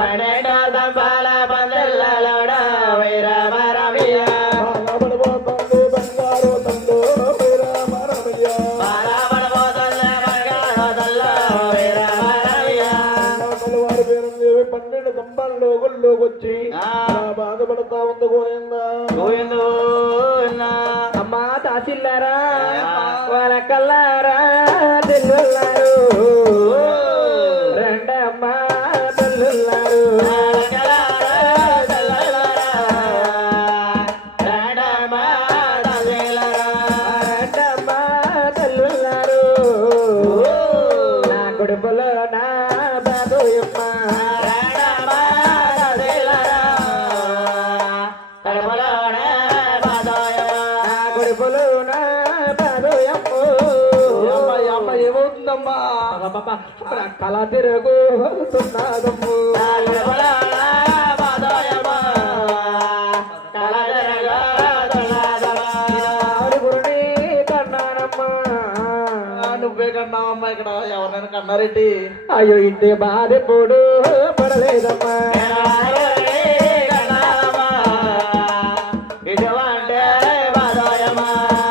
పన్నెండో దంపాల పందెల్లలోడ వైరామరమియ బాలబడిపోతుంది బంగారు తండ్రి వైరామరమియ బాలబడిపోతుంది బంగారు వైరామరమియ వారి పేరు 12 దంపాల్లో గుళ్ళోకొచ్చి బాధపడతా ఉంది గోవిందా గోవిందో అమ్మా తాసిల్లారా వాళ్ళ కల్లారా తెల్లున్నారు రెండమ్మా తెల్లున్నారు రెండమ్మా తెల్లున్నారు నా కొడుకులో నా బాబోయమ్మ కొడుకులు నా బాబోయమ్మ అమ్మ ఏమవుతుందమ్మా కళ తిరుగుతున్నాదమ్ము గురుని కన్నానమ్మా నువ్వే కన్నావమ్మా ఇక్కడ ఎవరినైనా కన్నారెడ్డి అయ్యో ఇంటి బాధ ఎప్పుడు పడలేదమ్మా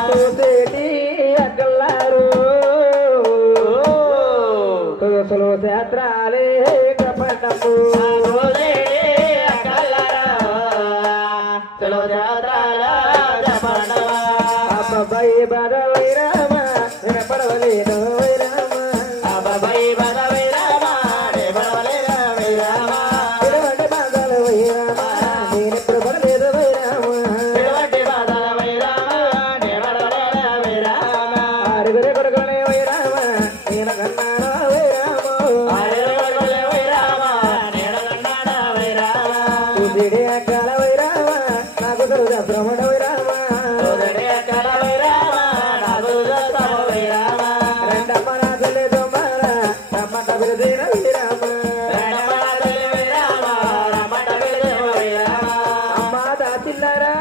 చూసేటి అక్కల్లారు అసలు క్షేత్రాలే కపటము అబ్బాయి బాధ వైరామ పడవలేను వైరామ ఇటువంటి బాధలు వైరామ నేను ఎప్పుడు పడలేదు వైరామ ఆరుగురి కొడుకునే వైరామ నేను కన్నాను వైరామ చూసిడి అక్కల వైరామ నాకు తెలుసు భ్రమణ వైరామ రెండమ్మ నా తల్లి దొమ్మల రమ్మట విరదీన వైరామ అమ్మ దాచిల్లారా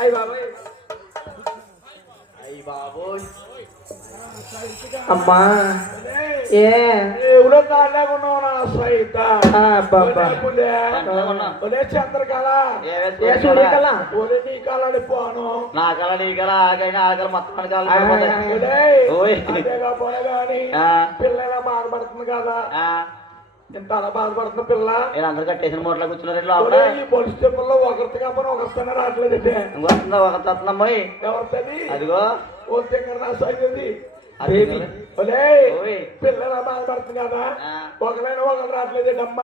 అయ్య బాబాయ్ అయ్య బాబోయ్ అమ్మా ఏ ఎవరో కాళ్ళకున్నావు నా సైత అబ్బబ్బా ఒలే చంద్రకళ ఏ సూర్యకళ ఒలే నీ కళని పోను నా కళ నీ కళ ఆకైనా ఆకలి మొత్తం కాలు ఒలే ఓయ్. అంతేగా పోనే గాని ఆ. పిల్లగా బాధపడుతుంది కదా ఇంత అలా బాధపడుతున్న పిల్ల నేను అందరు కట్టేసిన మూటలో కూర్చున్నారు లోపల ఒలే ఈ పొలిస్ స్టేషన్లో ఒకరితో కాకపోతే ఒకరితోనే రావట్లేదు వస్తుందా ఒక తత్నమ్మోయ్ ఎవరితోని అదిగో ఓ తింగర నా సైతుంది అది ఒలే ఓయ్. పిల్లలా బాధపడుతుంది కదా ఆ. ఒకరైనా ఒకరు రావట్లేదు అమ్మ